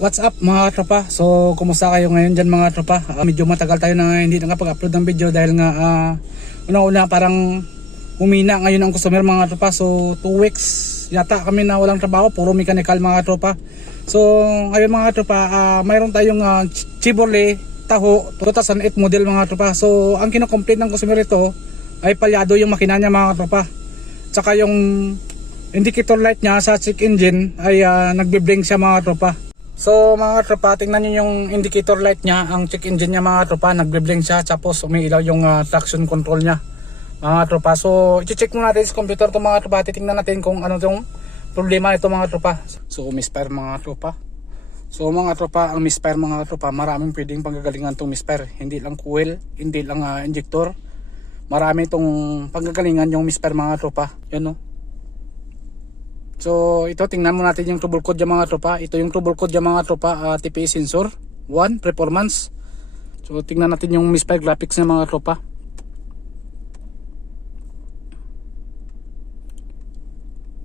What's up mga tropa? So kumusta kayo ngayon dyan mga tropa? Medyo matagal tayo na hindi nakapag-upload ng video dahil nga una-una parang humina ngayon ang customer mga tropa. So 2 weeks yata kami na walang trabaho, puro mechanical mga tropa. So ngayon mga tropa, mayroon tayong Chevrolet Tahoe 2008 model mga tropa. So ang kino-complain ng customer ito ay palyado yung makina niya mga tropa. Tsaka yung indicator light niya sa check engine ay nagbe-blink siya mga tropa. So mga tropa, tingnan nyo yung indicator light niya, ang check engine niya mga tropa, nagbe-blink siya, tapos umiilaw yung traction control niya mga tropa. So i-check muna natin sa computer to mga tropa, titingnan natin kung ano yung problema ito mga tropa. So misfire mga tropa. So mga tropa, ang misfire mga tropa, maraming pwedeng panggagalingan itong misfire. Hindi lang coil, hindi lang injector. Marami itong panggagalingan yung misfire mga tropa. Yan o. So ito, tingnan mo natin yung trouble code yung mga tropa. Ito yung trouble code yung mga tropa, TPS sensor 1 performance. So tingnan natin yung misfire graphics ng mga tropa.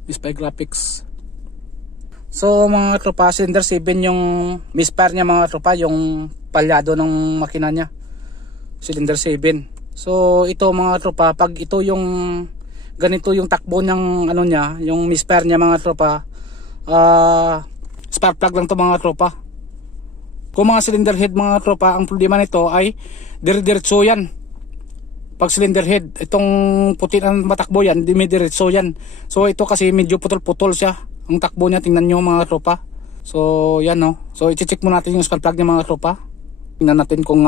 Misfire graphics. So mga tropa, cylinder 7 yung misfire niya mga tropa, yung palyado ng makina niya. Cylinder 7. So ito mga tropa, pag ito yung ganito yung takbo ng ano niya, yung misfire niya mga tropa, spark plug lang to mga tropa. Kung mga cylinder head mga tropa, ang problema nito ay dire-diretso yan. Pag cylinder head, itong puti ang matakbo yan, dimidiretso yan. So ito kasi medyo putol-putol siya ang takbo niya, tingnan nyo mga tropa. So yan no. So i-check mo natin yung spark plug niya mga tropa. Tingnan natin kung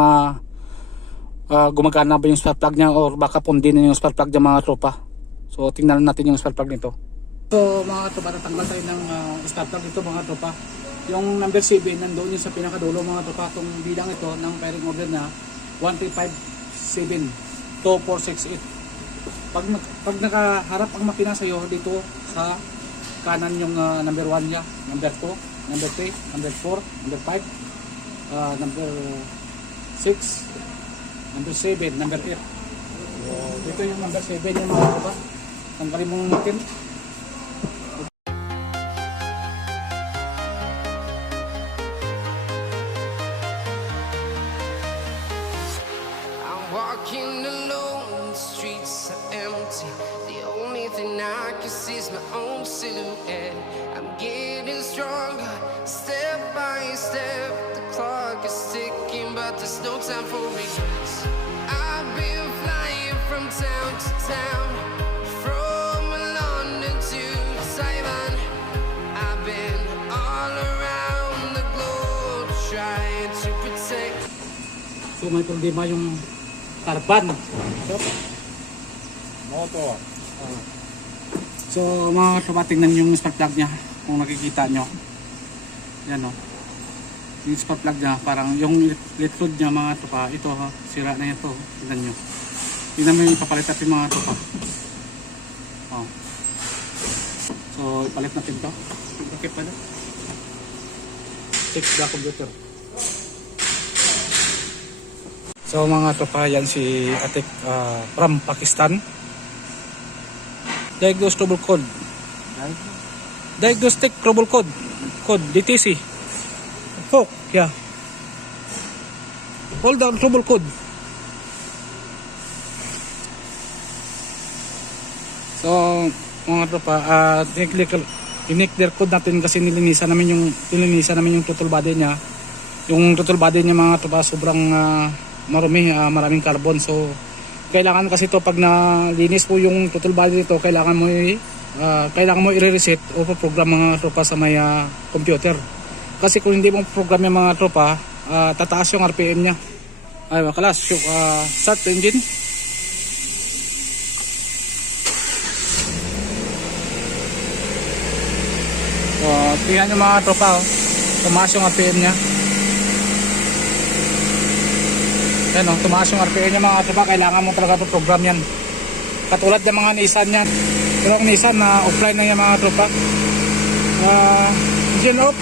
gumagana ba yung spark plug niya or baka pundin na yung spark plug niya mga tropa. So tingnan natin yung spark plug nito. So mga tropa, tatanggal tayo ng spark plug nito mga tropa. Yung number 7 nandoon yung sa pinakadulo mga tropa. Itong bilang ito ng firing order na 1357 2468. Pag nakaharap ang makina sa iyo dito sa kanan yung number 1 niya, number 2, number 3, number 4, number 5, number 6, number 7, number 8. So dito yung number 7 yung mga tropa. Tanggalin mo natin. I'm walking alone, the streets are empty. The only thing I can see is my own silhouette. I'm getting stronger, step by step. The clock is ticking, but there's no time for regrets. I've been flying from town to town, from London to Taiwan. I've been all around the globe trying to protect. So may problema yung karban. Motor. So mga tropa, tingnan yung spark plug niya kung nakikita nyo. Yan o. Yung spark plug niya, parang yung electrode niya mga tropa, ito ha, sira na ito. Tingnan nyo. Tingnan mo yung ipapalit natin mga tropa. Oh. So ipalit natin to. Okay pala. Check the computer. So mga tropa, yan si Atik from Pakistan. Diagnose trouble code. Diagnostic trouble code. Code DTC. Oh, yeah. Hold on, trouble code. So mga tropa, i-declare code natin kasi nilinisan namin yung total body niya. Yung total body niya mga tropa, sobrang marumi, maraming carbon. So kailangan kasi ito, pag nalinis po yung total body nito, kailangan mo i-reset o program mga tropa sa may computer. Kasi kung hindi mo program yung mga tropa, tataas yung RPM niya. Ay makalas, start engine. So tingnan nyo mga tropa, tumaas yung RPM niya. Yan o, tumaas yung RPM niya mga tropa. Kailangan mo talaga ito program yan. Katulad ng mga Nissan yan. Pero ang Nissan na offline na yan mga tropa. Engine off.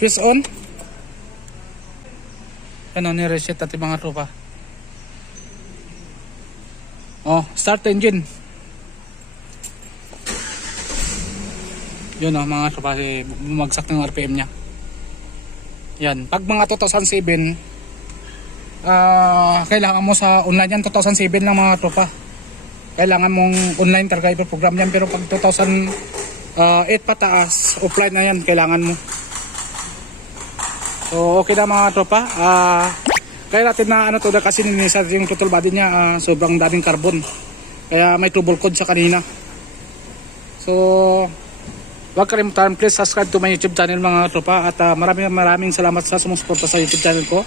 Fuse on. Yan o, nireset natin mga tropa. Oh, start engine. Yun mga tropa, bumagsak ng RPM niya. Yan, pag mga 2007, kailangan mo sa online yan, 2007 lang mga tropa. Kailangan mong online talaga iproprogram yan, pero pag 2008 pataas, offline na yan, kailangan mo. So okay na mga tropa. Kaya natin na ano to na kasi ninisad yung total body niya, sobrang daming carbon. Kaya may trouble code sa kanina. So huwag kalimutan, please subscribe to my YouTube channel mga tropa. At maraming salamat sa sumusuporta sa YouTube channel ko.